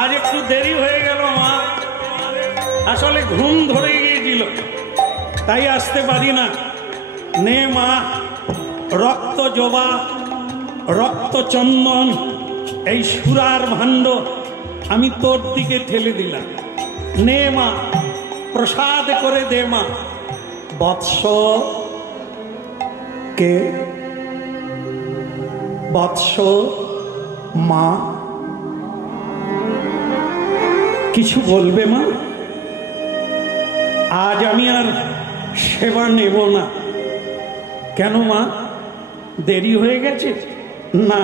আজ একটু দেরি হয়ে গেল মা, আসলে ঘুম ধরে গিয়েছিল তাই আসতে পারি না। নে মা, রক্ত জবা, রক্ত চন্দন, এই সুরার ভাণ্ড আমি তোর দিকে ঠেলে দিলাম। নে মা, প্রসাদ করে দে মা। বৎস কে? বৎস মা, কিছু বলবে মা? আজ আমি আর সেবা নেব না। কেন মা, দেরি হয়ে গেছে? না,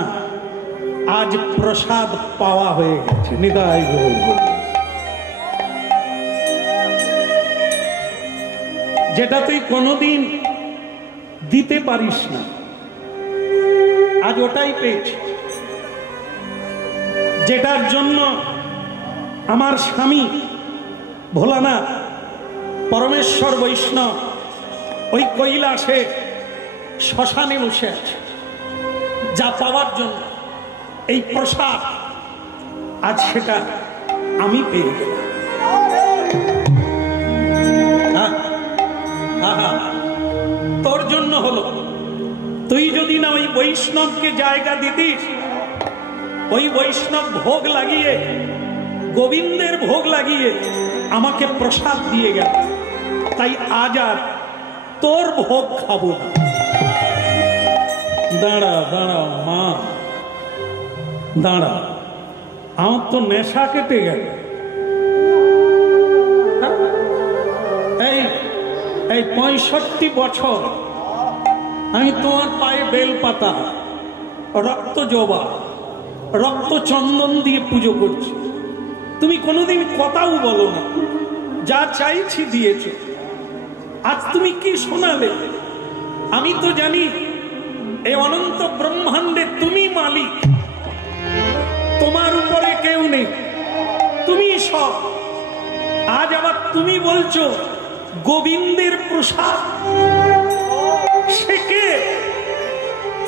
আজ প্রসাদ পাওয়া হয়ে গেছে। নিতাই গৌর। যেটা তুই কোনোদিন দিতে পারিস না, আজ ওটাই পেয়েছি। যেটার জন্য আমার স্বামী ভোলানাথ পরমেশ্বর বৈষ্ণব ওই কৈলাসে শ্মশানে বসে আছে, যা পাওয়ার জন্য এই প্রসাদ, আজ সেটা আমি পেয়ে গেলাম। তোর জন্য হলো। তুই যদি না ওই বৈষ্ণবকে জায়গা দিতিস, ওই বৈষ্ণব ভোগ লাগিয়ে, গোবিন্দের ভোগ লাগিয়ে আমাকে প্রসাদ দিয়ে গেল, তাই আজ আর তোর ভোগ খাবো না। দাঁড়া দাঁড়া মা, দাঁড়া, আমার তো নেশা কেটে গেল। এই এই 65 বছর আমি তোমার পায়ে বেলপাতা, রক্ত জবা, রক্ত চন্দন দিয়ে পুজো করছি। তুমি কোনোদিন কথাও বলো না, যা চাইছি দিয়েছ। আজ তুমি কি শোনালে? আমি তো জানি এই অনন্ত ব্রহ্মাণ্ডে তুমি মালিক, তোমার উপরে কেউ নেই, তুমি সব। আজ আবার তুমি বলছো গোবিন্দের প্রসাদ। সে কে?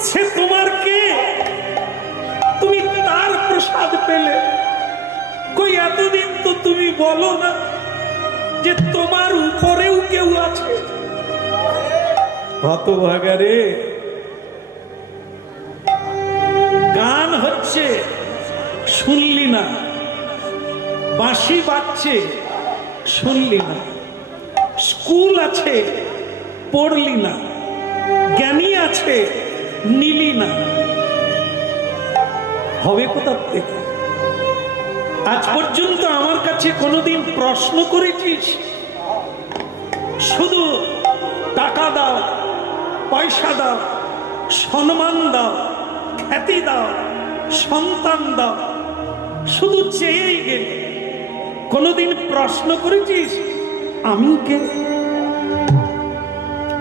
সে তোমার কে? তুমি তার প্রসাদ পেলে? কই এতদিন তো তুমি বলো না যে তোমার উপরেও কেউ আছে? হতভাগা রে, গান হচ্ছে শুনলি না, বাঁশি বাজছে শুনলি না, স্কুল আছে পড়লি না, জ্ঞানী আছে নিলি না। হবে কোথার থেকে? আজ পর্যন্ত আমার কাছে কোনোদিন প্রশ্ন করেছিস? শুধু টাকা দাও, পয়সা দাও, সম্মান দাও, খ্যাতি দাও, সন্তান দাও, শুধু চেয়েই গেলে। কোনোদিন প্রশ্ন করেছিস আমি কে?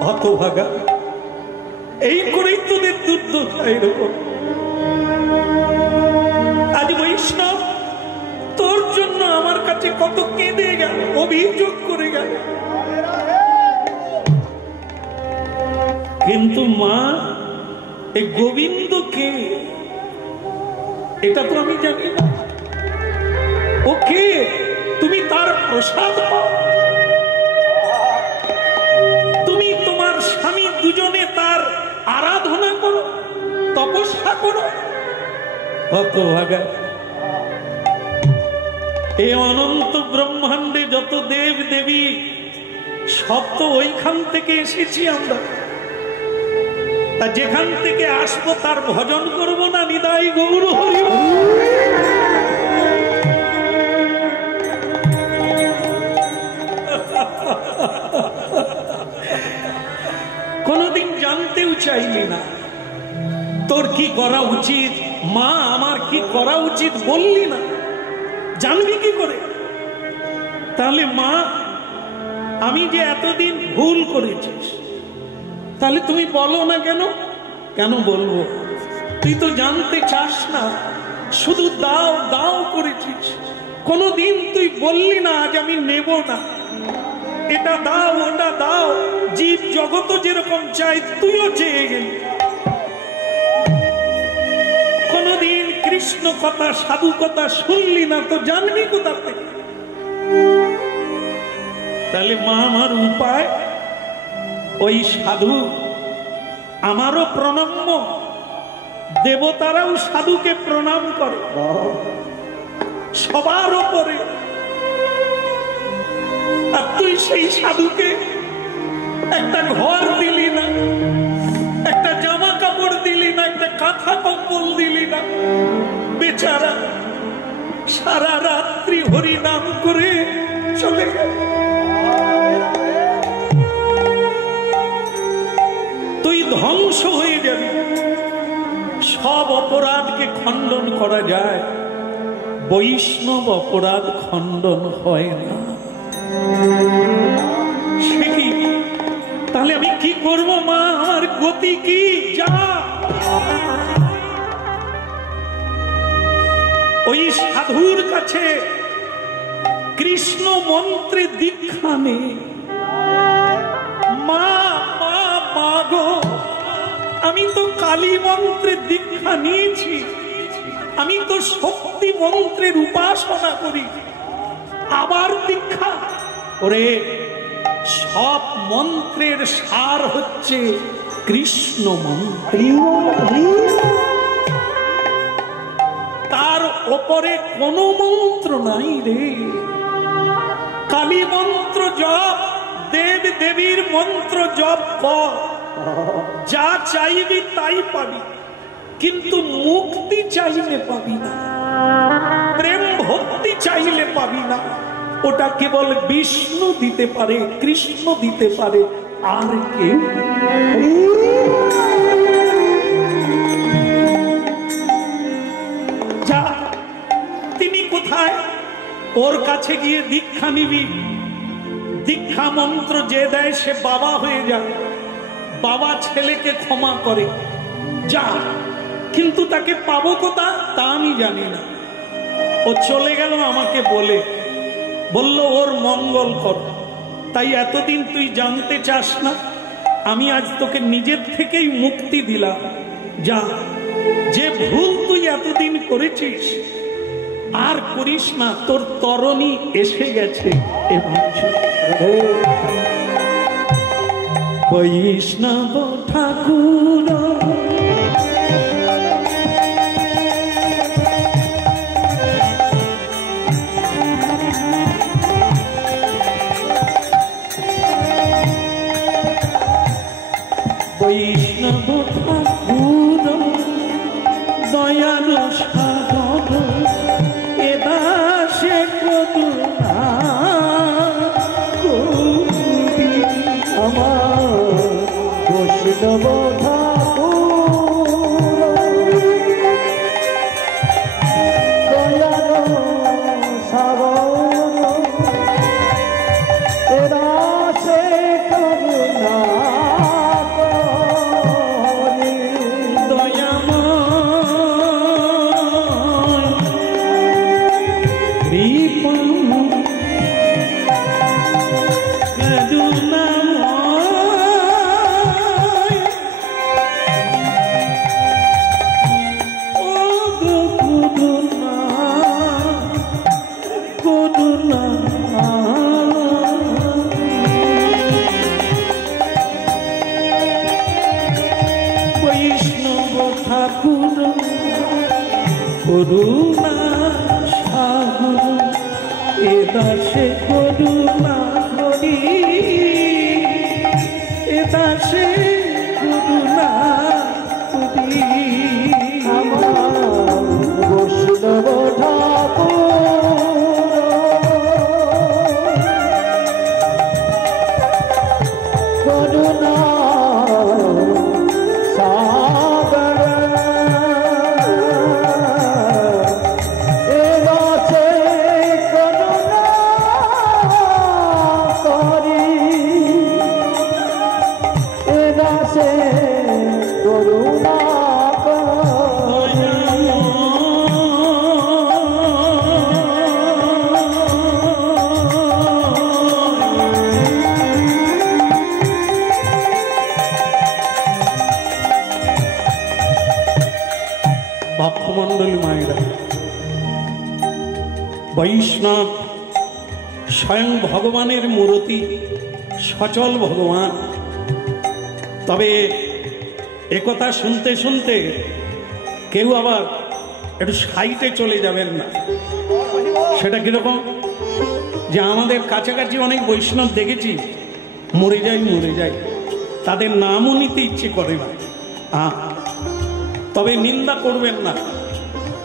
হতভাগা, এই করেই তোদের দুর্দশা এরকম। আজ বৈষ্ণব তোর জন্য আমার কাছে কত কেঁদে গেল, অভিযোগ করে গেল। কিন্তু মা, এই গোবিন্দ কে? এটা তো আমি জানি না। ও কে? তুমি তার প্রসাদ পাও। তুমি তোমার স্বামী দুজনে তার আরাধনা করো, তপস্যা করো। হতভাগা, এই অনন্ত ব্রহ্মাণ্ডে যত দেব দেবী সব তো ওইখান থেকে এসেছি আমরা। তা যেখান থেকে আসবো তার ভজন করব না? নিতাই গৌর হরি। কোনদিন জানতেও চাইলি না তোর কি করা উচিত। মা, আমার কি করা উচিত বললি না, জানবি কি করে? তাহলে মা, আমি যে এতদিন ভুল করেছিস, তাহলে তুমি বলো না কেন? কেন বলবো? তুই তো জানতে চাস না, শুধু দাও দাও করেছিস। কোনদিন তুই বললি না আজ আমি নেব না, এটা দাও ওটা দাও। জীব জগত যেরকম চাই তুইও চেয়ে গেলি। কোনদিন কৃষ্ণ কথা সাধু কথা শুনলি না তো জানবি কোথা থেকে? তাহলে মা আমার উপায় ওই সাধু আমারও প্রণম্য, দেবতারাও সাধুকে প্রণাম করে সবার ওপরে। আর তুই সেই সাধুকে একটা ঘর দিলি না, একটা জামা কাপড় দিলি না, একটা কাঁথা কম্বল দিলি না। বেচারা সারা রাত্রি হরি নাম করে চলে গেল। তুই ধ্বংস হয়ে যাবি। সব অপরাধকে খণ্ডন করা যায়, বৈষ্ণব অপরাধ খণ্ডন হয় না। সে কি? তাহলে আমি কি করব মা? আমার গতি কি? যা ওই সাধুর কাছে কৃষ্ণ মন্ত্রে দীক্ষা নে। মা মা মা গো, আমি তো কালী মন্ত্রে দীক্ষা নিয়েছি, আমি তো শক্তি মন্ত্রের উপাসনা করি, আবার দীক্ষা? ওরে, সব মন্ত্রের সার হচ্ছে কৃষ্ণ মন্ত্র, তার ওপরে কোনো মন্ত্র নাই রে। কালী মন্ত্র জপ, দেব দেবীর মন্ত্র জপ কর, যা চাইবি তাই পাবি, কিন্তু মুক্তি চাইলে পাবি না, প্রেম ভক্তি চাইলে পাবি না। ওটা কেবল বিষ্ণু দিতে পারে, কৃষ্ণ দিতে পারে, আর কেউ। যা, তিনি কোথায়? ওর কাছে গিয়ে দীক্ষা নিবি। দীক্ষা মন্ত্র যে দেয় সে বাবা হয়ে যায়, বাবা ছেলেকে ক্ষমা করে। যা, কিন্তু তাকে পাবো কোথা তা আমি জানি না। ও চলে গেল আমাকে বলল ওর মঙ্গল কর। তাই এতদিন তুই জানতে চাস না, আমি আজ তোকে নিজের থেকেই মুক্তি দিলাম। যা, যে ভুল তুই এতদিন করেছিস আর করিস না, তোর তরণী এসে গেছে। বৈষ্ণব ঠাকুর বৈষ্ণব ঠাকুর দয়ালু সাধন এদাসে করুণা করি। আমার বৈষ্ণব ঠাকুর দয়ালু সাধন এদাসে করুণা করুণা সাগর এদাসে করুণা করি, এদাসে করুণা করি। আমার বৈষ্ণব ঠাকুর করুণা করুণা বৈষ্ণব স্বয়ং ভগবানের মূর্তি, সচল ভগবান। তবে একথা শুনতে শুনতে কেউ আবার একটু সাইটে চলে যাবেন না। সেটা কিরকম, যে আমাদের কাছাকাছি অনেক বৈষ্ণব দেখেছি মরে যায়, তাদের নামও নিতে ইচ্ছে করে না। তবে নিন্দা করবেন না,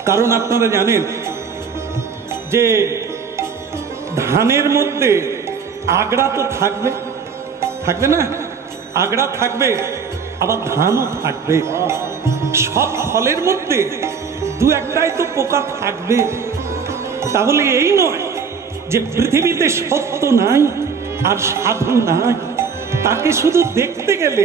কারণ আপনারা জানেন যে ধানের মধ্যে আগড়া তো থাকবে না, আগড়া থাকবে, আবার ধানও থাকবে। সব ফলের মধ্যে দু একটাই তো পোকা থাকবে। তাহলে এই নয় যে পৃথিবীতে সত্য নাই আর সাধু নাই, তাকে শুধু দেখতে গেলে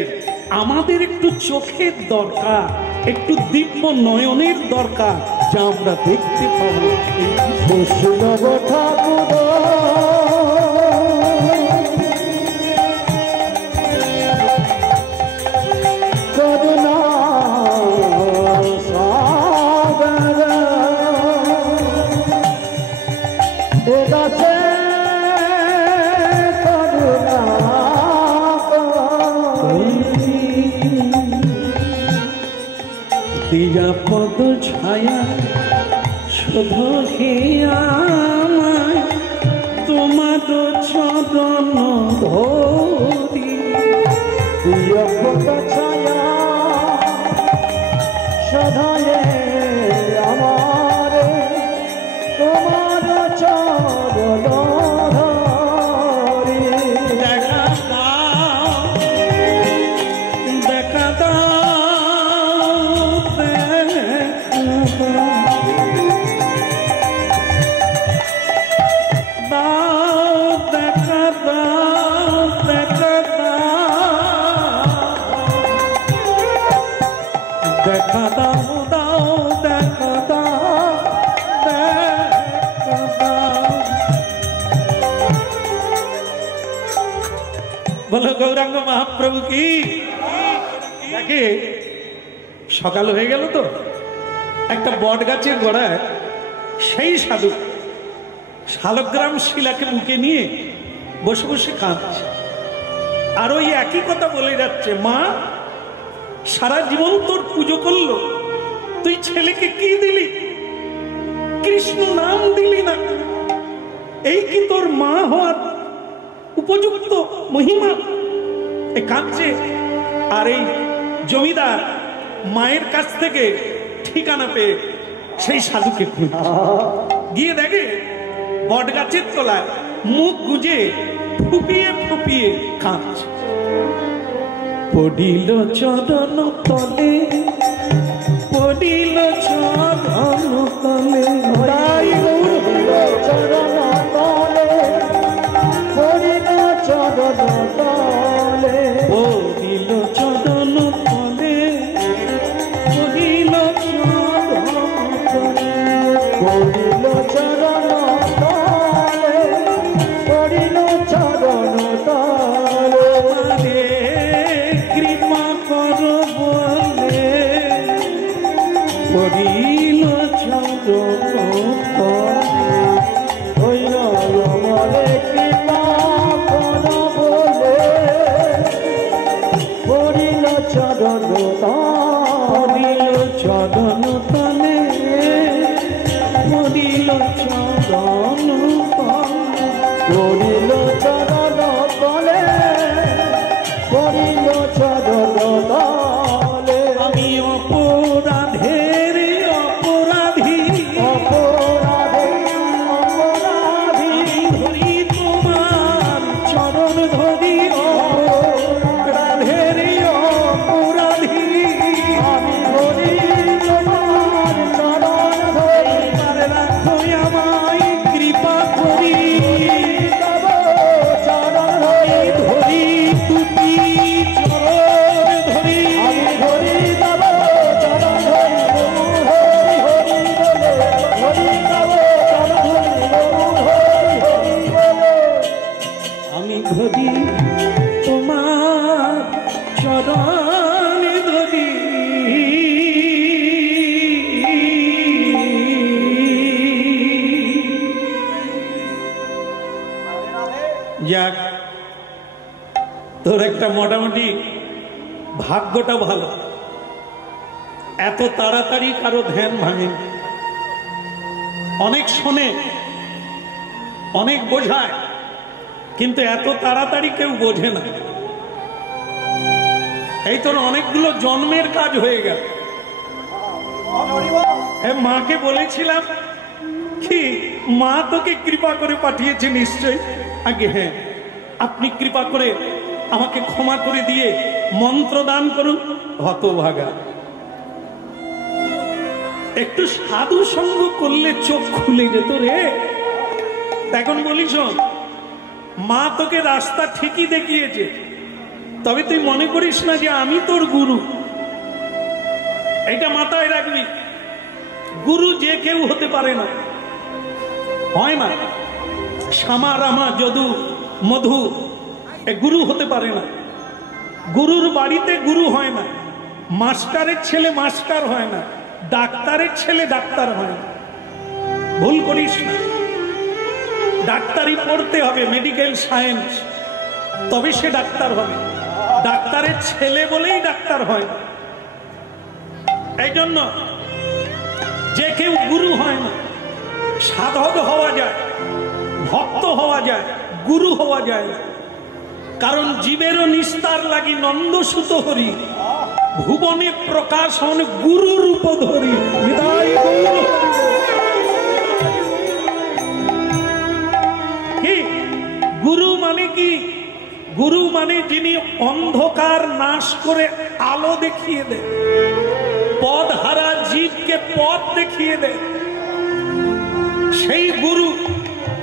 আমাদের একটু চোখের দরকার, একটু দিব্য নয়নের দরকার, যা আমরা দেখতে পাবো। দিয়া পদ ছায়া শুধু হে আমায় তোমার চরণ ধরি। দিয়া পদ ছায়া সদায়ে আমার তোমার চরণ ধরি। দেখা দাও বলো গৌরাঙ্গ মহাপ্রভু কি। দেখে সকাল হয়ে গেল তো, একটা বট গাছের গোড়ায় সেই সাধু শালগ্রাম শিলাকে বুকে নিয়ে বসে বসে কাঁদছে, আর ওই একই কথা বলে যাচ্ছে, মা সারা জীবন তোর পুজো করলো, তুই ছেলেকে কি দিলি? কৃষ্ণ নাম দিলি না। এই কি তোর মা হওয়ার উপযুক্ত মহিমা? এ কাঁদছে। আর এই জমিদার মায়ের কাছ থেকে ঠিকানা পেয়ে সেই সাধুকে গিয়ে দেখে বট গাছের তলায় মুখ গুজে ফুপিয়ে ফুপিয়ে কাঁদছে। পড়িল চরণ তলে, পড়িল চরণ তলে, চরণ তলে, পড়িল চরণ তলে, পড়িল চরণ তলে, পড়িল চরণ তলে, পড়িল চরণ তলে, পড়িল চরণ তলে। কৃপা কর বলে পড়িল চরণ তলে, কৃপা কর বলে পড়িল চরণ তলে, চরণ তলে, পড়িল চরণ তলে, পড়িল চরণ তলে, পড়িল চরণ তলে। আমি অপরাধের অপরাধী, অপরাধে অপরাধী, ধরি তোমার চরণ ধরি, অপরাধের অপরাধী, আমি ধরি তোমার চরণ ধরি, রাখো আমায় কৃপা করি, চরণ ধরি, ধরি তুমি চরণ ধরি, আমি ধরি তব চরণ ধরি, হরি হরি বলে, ধরি তব চরণ ধরি, হরি বলে, আমি ধরি তোমার চরণ ধরি। যাক, তোর একটা মোটামুটি ভাগ্যটা ভালো, এত তাড়াতাড়ি কারো ধ্যান ভাঙে। অনেক শোনে, অনেক বোঝায়, কিন্তু এত তাড়াতাড়ি কেউ বোঝে না। এই তোর অনেকগুলো জন্মের কাজ হয়ে গেল। মাকে বলেছিলাম কি, মা তোকে কৃপা করে পাঠিয়েছে নিশ্চয়। আগে হ্যাঁ, আপনি কৃপা করে আমাকে ক্ষমা করে দিয়ে মন্ত্র দান করুন। হতভাগা, একটু সাধু সঙ্গ করলে চোখ খুলে যেত রে। এখন বলিস মা তোকে রাস্তা ঠিকই দেখিয়েছে, তবে তুই মনে করিস না যে আমি তোর গুরু। এটা মাথায় রাখবি, গুরু যে কেউ হতে পারে না, হয় না। শ্যামা রামা যদু মধু এ গুরু হতে পারে না। গুরুর বাড়িতে গুরু হয় না, মাস্টারের ছেলে মাস্টার হয় না, ডাক্তারের ছেলে ডাক্তার হয় না। ভুল করিস না, ডাক্তারি পড়তে হবে, মেডিকেল সায়েন্স, তবে সে ডাক্তার হবে। ডাক্তারের ছেলে বলেই ডাক্তার হয় না। এই জন্য যে কেউ গুরু হয় না। সাধক হওয়া যায়, ভক্ত হওয়া যায়, গুরু হওয়া যায় না। কারণ জীবেরও নিস্তার লাগি নন্দসুত হরি, ভুবনে প্রকাশন গুরু রূপ ধরি। কি গুরু মানে? কি গুরু মানে যিনি অন্ধকার নাশ করে আলো দেখিয়ে দেন, পথ হারা জীবকে পথ দেখিয়ে দেন, সেই গুরু।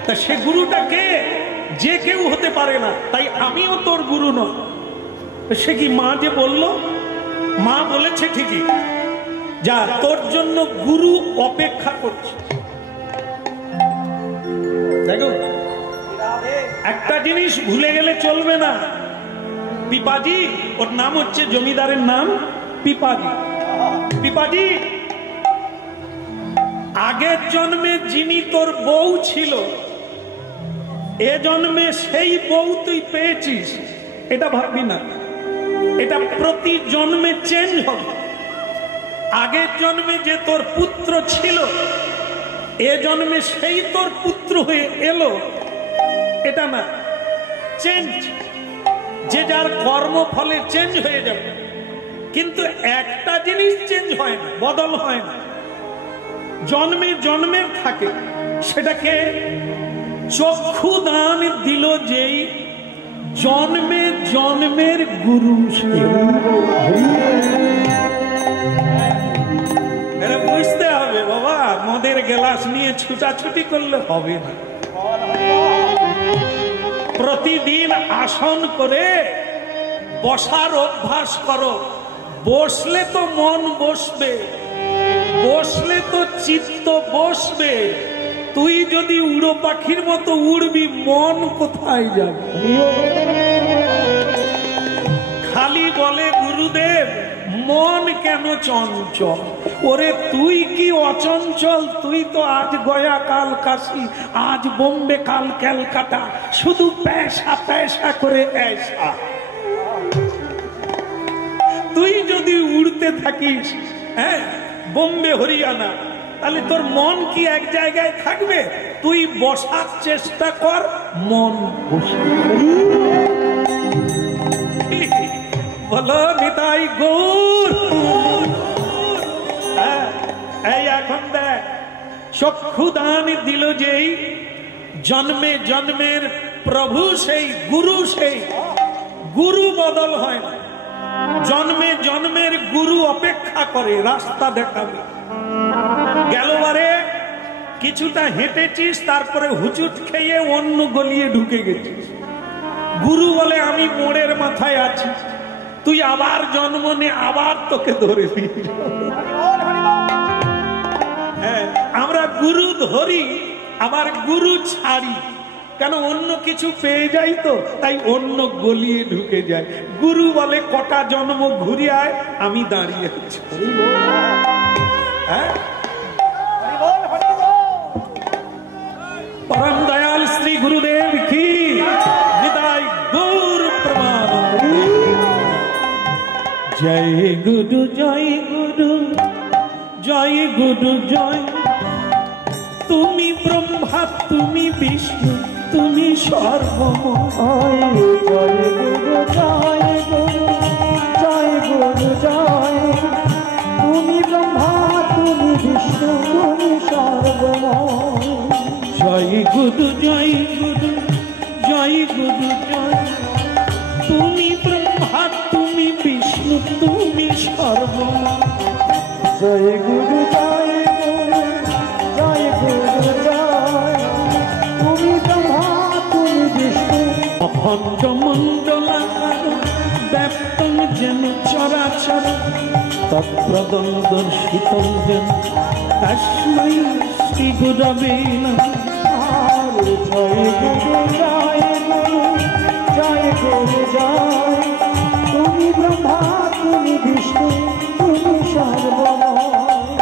তা সে গুরুটা কে? যে কেউ হতে পারে না। তাই আমিও তোর গুরু নয়। সে কি মা যে বলল, মা বলেছে ঠিকই, যা তোর জন্য গুরু অপেক্ষা করছে। দেখো, একটা জিনিস ভুলে গেলে চলবে না। পিপাজি, ওর নাম হচ্ছে, জমিদারের নাম পিপাজি। পিপাজি, আগের জন্মে যিনি তোর বউ ছিল, এ জন্মে সেই বউ তুই পেয়েছিস, এটা ভাববি না। এটা প্রতি জন্মে চেঞ্জ হবে। আগের জন্মে যে তোর পুত্র ছিল, এ জন্মে সেই তোর পুত্র হয়ে এলো, এটা না। চেঞ্জ, যে যার কর্ম ফলে চেঞ্জ হয়ে যাবে, কিন্তু একটা জিনিস চেঞ্জ হয় না, বদল হয় না, জন্মে জন্মের থাকে। সেটাকে চক্ষু দান দিল যেই, জন্মে জন্মের গুরু। এটা বুঝতে হবে বাবা, মদের গ্লাস নিয়ে ছুটাছুটি করলে হবে না। প্রতিদিন আসন করে বসার অভ্যাস করো। বসলে তো মন বসবে, বসলে তো চিত্ত বসবে। তুই যদি উড়ো পাখির মতো উড়বি, মন কোথায় যাবে? খালি বলে গুরুদেব, মন কেন চঞ্চল? ওরে তুই কি অচঞ্চল? তুই তো আজ গয়া কাল কাশি, আজ বোম্বে কাল ক্যালকাটা, শুধু পয়সা পয়সা করে ऐसा। তুই যদি উড়তে থাকিস, হ্যাঁ, বোম্বে হরিয়ানা, তাহলে তোর মন কি এক জায়গায় থাকবে? তুই বসার চেষ্টা কর, মন বসে। বলো নিতাই গৌর। এই এখন দেখ, চক্ষু দান দিল যেই, জন্মে জন্মের প্রভু সেই, গুরু সেই। গুরু বদল হয় না, জন্মে জন্মের গুরু অপেক্ষা করে, রাস্তা দেখাবে। গেলবারে কিছুটা হেঁটেছিস, তারপরে হুচুট খেয়ে অন্য গলিয়ে ঢুকে গেছিস। গুরু বলে আমি মোড়ের মাথায় আছি, তুই আবার জন্ম নে, আবার তোকে ধরে নিয়ে। হ্যাঁ, আমরা গুরু ধরি, আবার গুরু ছাড়ি। কেন? অন্য কিছু পেয়ে যাই তো, তাই অন্য গলিয়ে ঢুকে যায়। গুরু বলে কটা জন্ম ঘুরে আয়, আমি দাঁড়িয়ে আছি। হ্যাঁ, পরম দয়াল শ্রী গুরুদেব কি জয় গুরু জয় গুরু জয় গুরু জয়। তুমি ব্রহ্মা তুমি বিষ্ণু তুমি সর্বময়। জয় গুরু জয় গুরু জয় গুরু জয়। তুমি ব্রহ্মা তুমি বিষ্ণু তুমি সর্বময়। জয় গুরু জয় গুরু জয় গুরু জয়। তুমি ব্রহ্মা তুমি বিষ্ণু তুমি সর্বময়। জয় গুরু জয় গুরু জয় গুরু জয়। তুমি ব্রহ্মা তুমি বিষ্ণু। অখণ্ড মণ্ডলাকার ব্যাপ্তং যেন চরাচর তৎপ্রদর্শিতং যেন তস্মৈ শ্রী গুরবে নমঃ। জয় গুরু জয় গুরু জয় গুরু জয়। তুমি ব্রহ্মা তুমি বিষ্ণু তুমি সর্বময়।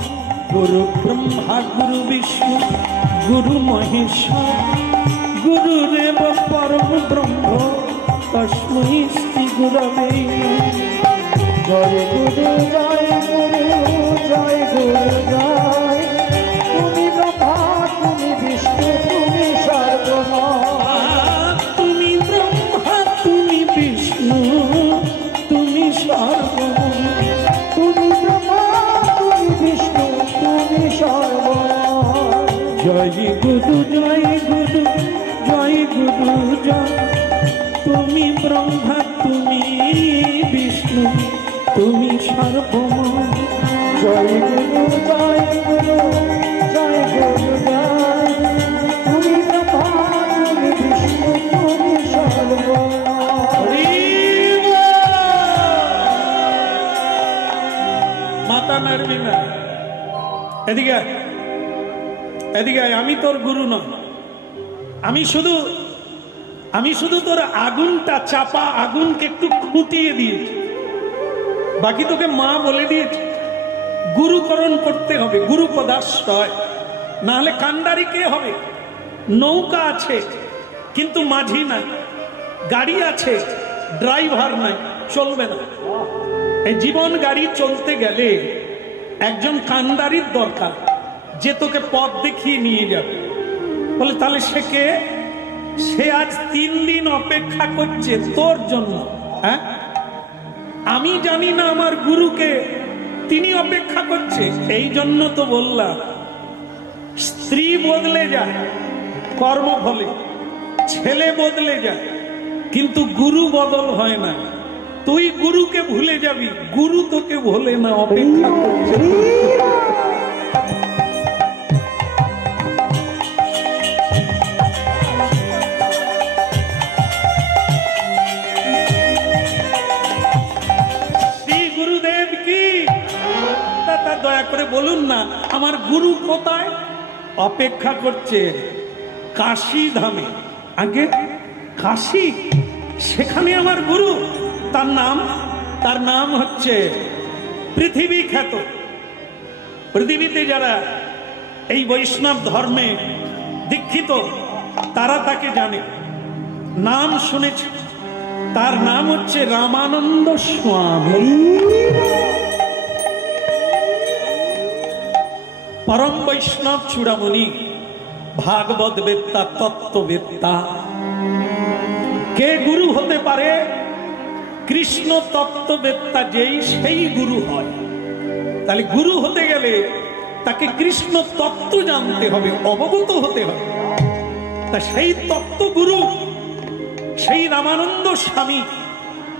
গুরু ব্রহ্মা গুরু বিষ্ণু গুরু মহেশ্বর গুরুরেব পরম ব্রহ্ম তস্মৈ শ্রী গুরবে নমঃ। জয় গুরু জয় গুরু জয় গুরু জয়। তুমি ব্রহ্মা তুমি বিষ্ণু তুমি সর্বময়। তুমি ব্রহ্মা তুমি বিষ্ণু তুমি সর্বময়। তুমি ব্রহ্মা তুমি বিষ্ণু তুমি সর্বময়। জয় গুরু জয় গুরু জয় গুরু জয়। তুমি ব্রহ্মা তুমি বিষ্ণু তুমি সর্বময়। জয় গুরু জয় গুরু জয় গুরু জয়। তুমি ব্রহ্মা তুমি বিষ্ণু তুমি সর্বময়। মাতা নাড়বি না, এদিকে এদিকে। আমি তোর গুরু নয়, আমি শুধু তোর আগুনটা চাপা আগুনকে একটু খুঁটিয়ে দিয়েছি, বাকি তোকে মা বলে দিয়েছে। গুরুকরণ করতে হবে, গুরু পদাশ্রয়, না হলে কান্ডারি কে হবে? নৌকা আছে কিন্তু মাঝি নাই, গাড়ি আছে ড্রাইভার নাই, চলবে না। এই জীবন গাড়ি চলতে গেলে একজন কান্ডারির দরকার, যে তোকে পথ দেখিয়ে নিয়ে যাবে। বলে তাহলে সে কে? সে আজ 3 দিন অপেক্ষা করছে তোর জন্য। হ্যাঁ, আমি জানি না আমার গুরুকে, তিনি অপেক্ষা করছে। এই জন্য তো বললাম, স্ত্রী বদলে যায় কর্মফলে, ছেলে বদলে যায়, কিন্তু গুরু বদল হয় না। তুই গুরুকে ভুলে যাবি, গুরু তোকে ভোলে না, অপেক্ষা করছে। দয়া করে বলুন না, আমার গুরু কোথায়? অপেক্ষা করছে কাশী ধামে। আগে কাশী, সেখানে আমার গুরু। তার নাম হচ্ছে পৃথিবী খ্যাত। পৃথিবীতে যারা এই বৈষ্ণব ধর্মে দীক্ষিত তারা তাকে জানে, নাম শুনেছে। তার নাম হচ্ছে রামানন্দ স্বামী। পরম বৈষ্ণব চূড়ামণি, ভাগবত বেত্তা, তত্ত্ববেত্তা। কে গুরু হতে পারে? কৃষ্ণ তত্ত্ববেত্তা যেই, সেই গুরু হয়। তাহলে গুরু হতে গেলে তাকে কৃষ্ণ তত্ত্ব জানতে হবে, অবগত হতে হবে। তা সেই তত্ত্ব গুরু, সেই রামানন্দ স্বামী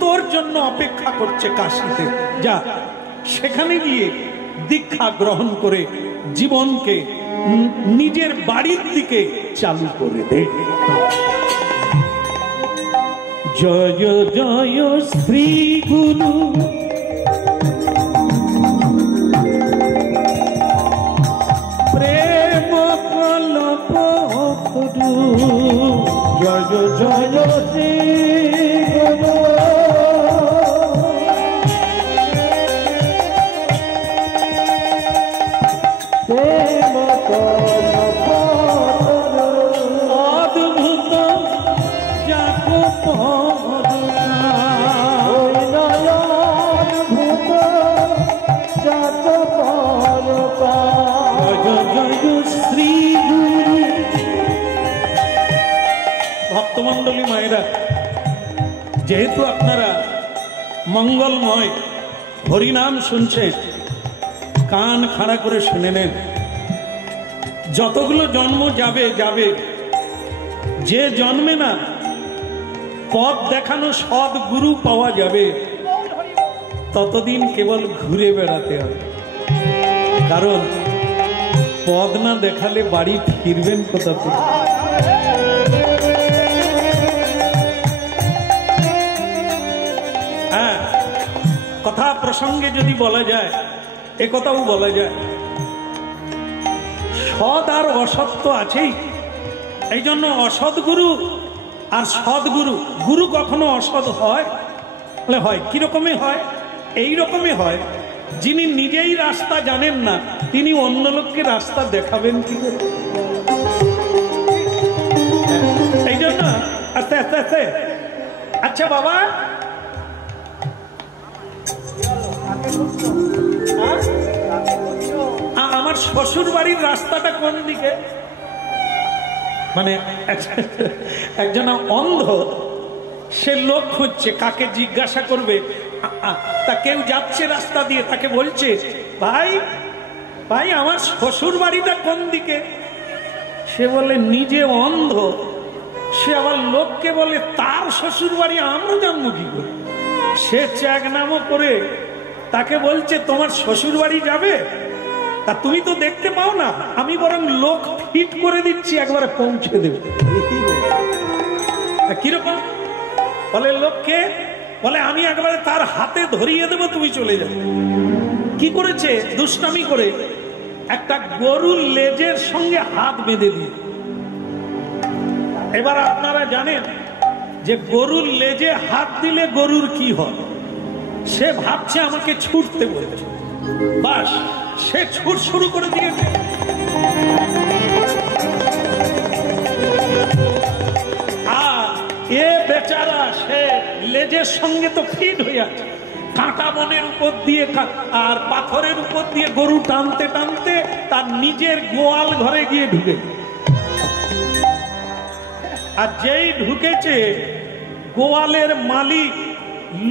তোর জন্য অপেক্ষা করছে কাশীতে। যা, সেখানে গিয়ে দীক্ষা গ্রহণ করে জীবনকে নিজের বাড়ির দিকে চালু করে দে। জয় জয় শ্রী গুরু প্রেম কল্প গুরু। জয় জয় শ্রী গুরু প্রেম কল্প অদ্ভুত যাক যেহেতু আপনারা মঙ্গলময় হরিনাম শুনছেন, কান খাড়া করে শুনে নেন। যতগুলো জন্ম যাবে যাবে, যে জন্মে না পথ দেখানো সৎ গুরু পাওয়া যাবে, ততদিন কেবল ঘুরে বেড়াতে হবে। কারণ পথ না দেখালে বাড়ি ফিরবেন কোথা থেকে? হ্যাঁ, কথা প্রসঙ্গে যদি বলা যায়, এ কথাও বলা যায়, সৎ আর অসৎ তো আছেই। এই জন্য অসৎ গুরু আর সৎ গুরু, গুরু কখনো অসৎ হয়? হয় কিরকমে হয়? এই রকমই হয়, যিনি নিজেই রাস্তা জানেন না, তিনি অন্য লোককে রাস্তা দেখাবেন কি করে? এই জন্য আস্তে আস্তে আস্তে, আচ্ছা বাবা, আমার শ্বশুর বাড়ির রাস্তাটা কোন দিকে? মানে একজন অন্ধ, সে লোক খুঁজছে, কাকে জিজ্ঞাসা করবে? তা কেউ যাচ্ছে রাস্তা দিয়ে, তাকে বলছে, ভাই ভাই আমার শ্বশুর বাড়িটা কোন দিকে? সে বলে নিজে অন্ধ, সে আবার লোককে বলে তার শ্বশুর বাড়ি আমরা জানবো কি করে? সে চ্যাগ নামও করে তাকে বলছে তোমার শ্বশুর বাড়ি যাবে, তা তুমি তো দেখতে পাও না, আমি বরং লোক ফিট করে দিচ্ছি, একবারে পৌঁছে দেবে। কিরকম? বলে লোককে বলে আমি একবারে তার হাতে ধরিয়ে দেবো, তুমি চলে যাবে। কি করেছে? দুষ্টামি করে একটা গরুর লেজের সঙ্গে হাত বেঁধে দিয়ে। এবার আপনারা জানেন যে গরুর লেজে হাত দিলে গরুর কি হয়? সে ভাবছে আমাকে ছুটতে বলেছে, বাস সে ছুট শুরু করে দিয়েছে। আর এ বেচারা সে লেজের সঙ্গে তো ফিট হয়ে আছে, কাঁটা বনের উপর দিয়ে আর পাথরের উপর দিয়ে গরু টানতে টানতে তার নিজের গোয়াল ঘরে গিয়ে ঢুকে। আর যেই ঢুকেছে, গোয়ালের মালিক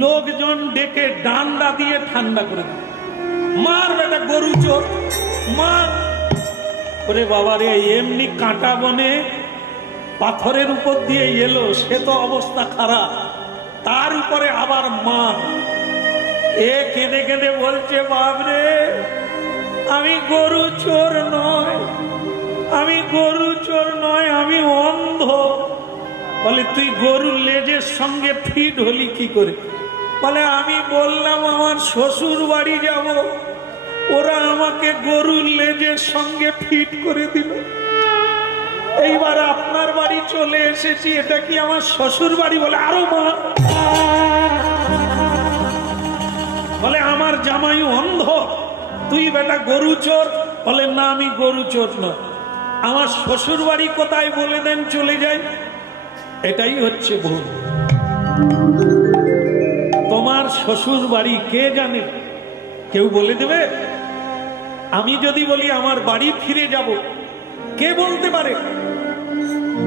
লোকজন ডেকে ডান্ডা দিয়ে ঠান্ডা করে দিল, মার বেটা গরু চোর, মার। ওরে বাবা রে, এমনি কাঁটা বনে পাথরের উপর দিয়ে এলো, সে তো অবস্থা খারাপ, তার উপরে আবার মা। এ কেঁদে কেঁদে বলছে, বাবরে আমি গরু চোর নয়, আমি গরু চোর নয়, আমি অন্ধ। বলে তুই গরুর লেজের সঙ্গে ফিট হলি কি করে? বলে আমি বললাম আমার শ্বশুর বাড়ি যাব, ওরা আমাকে গরুর লেজের সঙ্গে ফিট করে দিল। এইবার আপনার বাড়ি চলে এসেছি, এটা কি আমার শ্বশুর বাড়ি? বলে আরো মা। বলে আমার জামাই অন্ধ, তুই বেটা গরু চোর। বলে না, আমি গরু চোর নয়, আমার শ্বশুর বাড়ি কোথায় বলে দেন, চলে যাই। এটাই হচ্ছে ভুল। তোমার শ্বশুর বাড়ি কে জানে? কেউ বলে দেবে? আমি যদি বলি আমার বাড়ি ফিরে যাব, কে বলতে পারে?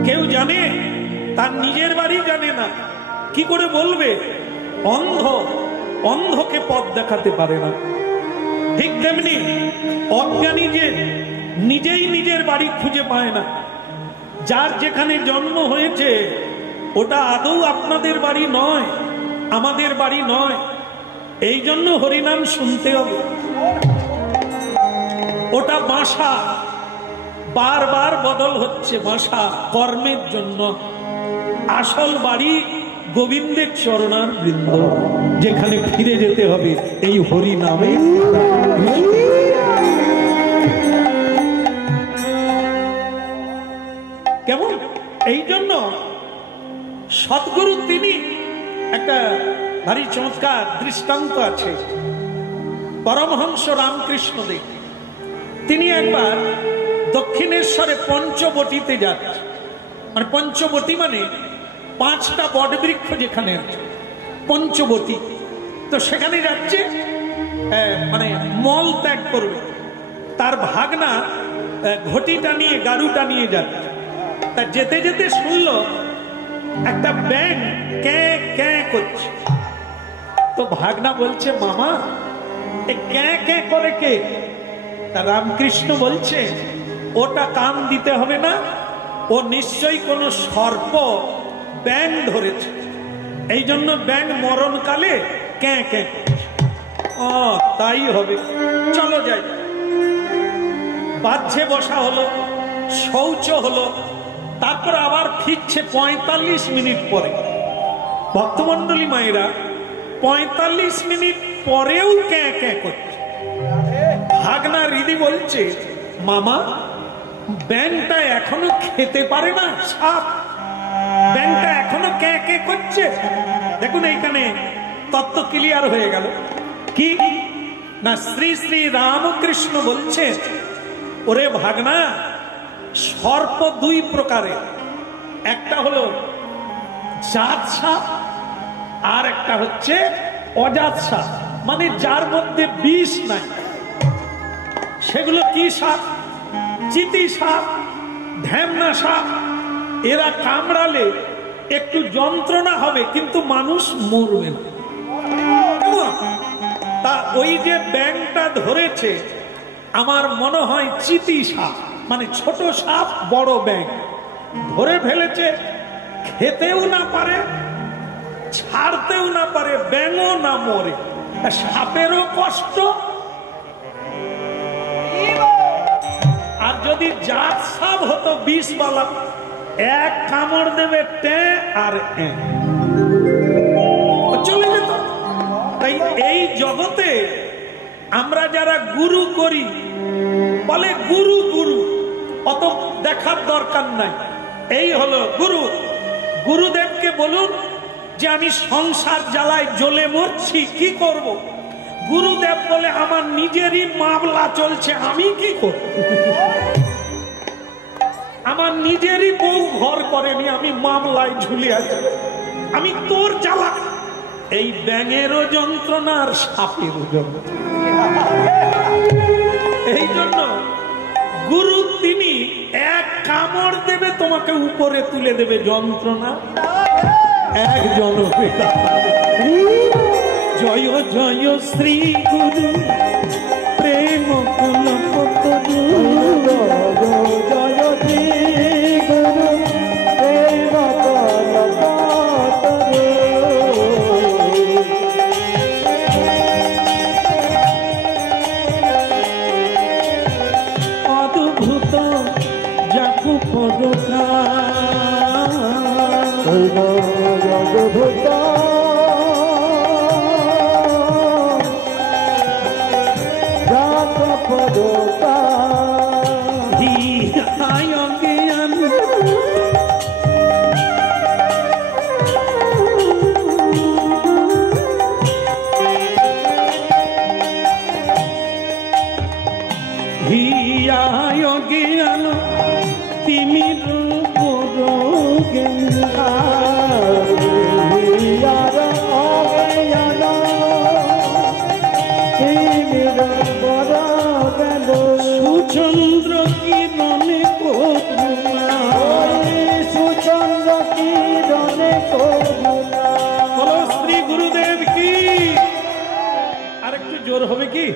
কেউ জানে? তার নিজের বাড়ি জানে না, কি করে বলবে? অন্ধ, অন্ধকে পথ দেখাতে পারে না। ঠিক তেমনি অজ্ঞানী যে নিজেই নিজের বাড়ি খুঁজে পায় না, যার যেখানে জন্ম হয়েছে ওটা আদৌ আপনাদের বাড়ি নয়, আমাদের বাড়ি নয়। এই জন্য হরিনাম শুনতে হবে। ওটা বাসা, বারবার বদল হচ্ছে বাসা কর্মের জন্য। আসল বাড়ি গোবিন্দের চরণার বৃন্দ, যেখানে ফিরে যেতে হবে এই হরিনামে। কেমন? এই জন্য সদ্গুরু তিনি একটা ভারী চমৎকার দৃষ্টান্ত আছে। পরমহংস রামকৃষ্ণ দেব তিনি একবার দক্ষিণেশ্বরে পঞ্চবটিতে যাচ্ছে। মানে পঞ্চবটি মানে 5টা বটবৃক্ষ যেখানে আছে, পঞ্চবটি। তো সেখানে যাচ্ছে, মানে মল ত্যাগ করবে। তার ভাগনা ঘটিটা নিয়ে, গারুটা নিয়ে যাচ্ছে। তা যেতে যেতে শুনল একটা ব্যাঙ ক্যাঁ ক্যাঁ করছে। তো ভাগনা বলছে, মামা এ ক্যাঁ ক্যাঁ করে কে? তা রামকৃষ্ণ বলছে, ওটা কান দিতে হবে না, ও নিশ্চয়ই কোনো সর্প ব্যাঙ ধরেছে, এই জন্য ব্যাঙ মরণকালে ক্যাঁ ক্যাঁ করছে। ও তাই হবে, চলো যাই। বাহ্যে বসা হলো, শৌচ হলো, তারপর আবার ফিরছে 45 মিনিট পরে। ভক্তমন্ডলী মায়েরা 45 মিনিট পরেও ক্যাঁ ক্যাঁ করছে। ভাগনা রিদি বলছে, মামা ব্যাঙটা এখনো খেতে পারে না সাপ, ব্যাঙটা এখনো ক্যাঁ ক্যাঁ করছে। দেখুন এইখানে তত্ত্ব ক্লিয়ার হয়ে গেল। কি না, শ্রী শ্রী রামকৃষ্ণ বলছে, ওরে ভাগনা, সর্প দুই প্রকারের, একটা হলো জাত সাপ আর একটা হচ্ছে অজাত সাপ, মানে যার মধ্যে বিষ নাই। সেগুলো কি সাপ? চিতি সাপ, ঢ্যামনা সাপ। এরা কামড়ালে একটু যন্ত্রণা হবে কিন্তু মানুষ মরবে না। তা ওই যে ব্যাঙটা ধরেছে আমার মনে হয় চিতি সাপ, মানে ছোট সাপ বড় ব্যাঙ ধরে ফেলেছে, খেতেও না পারে ছাড়তেও না পারে, ব্যাঙও না মরে, সাপেরও কষ্ট। আর যদি জাত সাপ হতো বিষওয়ালা, এক কামড় দেবে টে আর চলে যেত। তাই এই জগতে আমরা যারা গুরু করি, বলে গুরু গুরু, অত দেখার দরকার নাই, এই হলো গুরু। গুরুদেবকে বলুন যে আমি সংসার জ্বালায় জ্বলে মরছি, কি করব? গুরুদেব বলে আমার নিজেরই মামলা চলছে, আমি কি করব? আমার নিজেরই বউ ঘর করেনি, আমি মামলায় ঝুলে আছি, আমি তোর জ্বালা। এই ব্যাঙেরও যন্ত্রণা আর সাপেরও যন্ত্রণা। এই জন্য গুরু তিনি এক কামড় দেবে তোমাকে উপরে তুলে দেবে, যন্ত্রণা এক জনমে। জয় জয় শ্রী গুরু প্রেম কুলপতরু, জয় শ্রী গুরু প্রেম কুলপতরু। অদ্ভুত যাকু পদকা, অদ্ভুত পদকা হিয়ায় জ্ঞান তিমির সুচন্দ্র কিরণে করুণা, সুচন্দ্র কিরণে করুণা। বলো শ্রী গুরুদেব কি। আর একটু জোর হবে কি?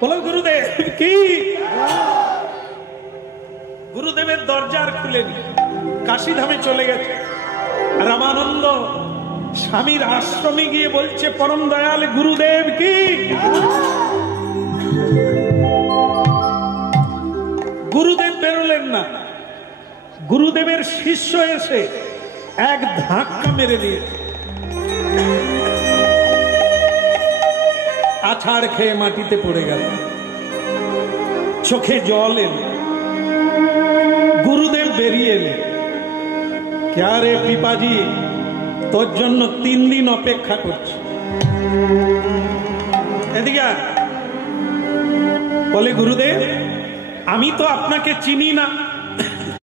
বলো গুরুদেব কি। গুরুদেবের দরজা আর খুলেনি, কাশীধামে চলে গেছে। রামানন্দ স্বামীর আশ্রমে গিয়ে বলছে, পরম দয়াল গুরুদেব কি। গুরুদেব বেরোলেন না, গুরুদেবের শিষ্য এসে এক ধাক্কা মেরে দিয়ে আছাড় খেয়ে মাটিতে পড়ে গেল, চোখে জল এলো। গুরুদেব বেরিয়ে এলেন, ক্যা রে পিপাজি, তোর জন্য 3 দিন অপেক্ষা করছি। এদিকে বলে, গুরুদেব আমি তো আপনাকে চিনি না,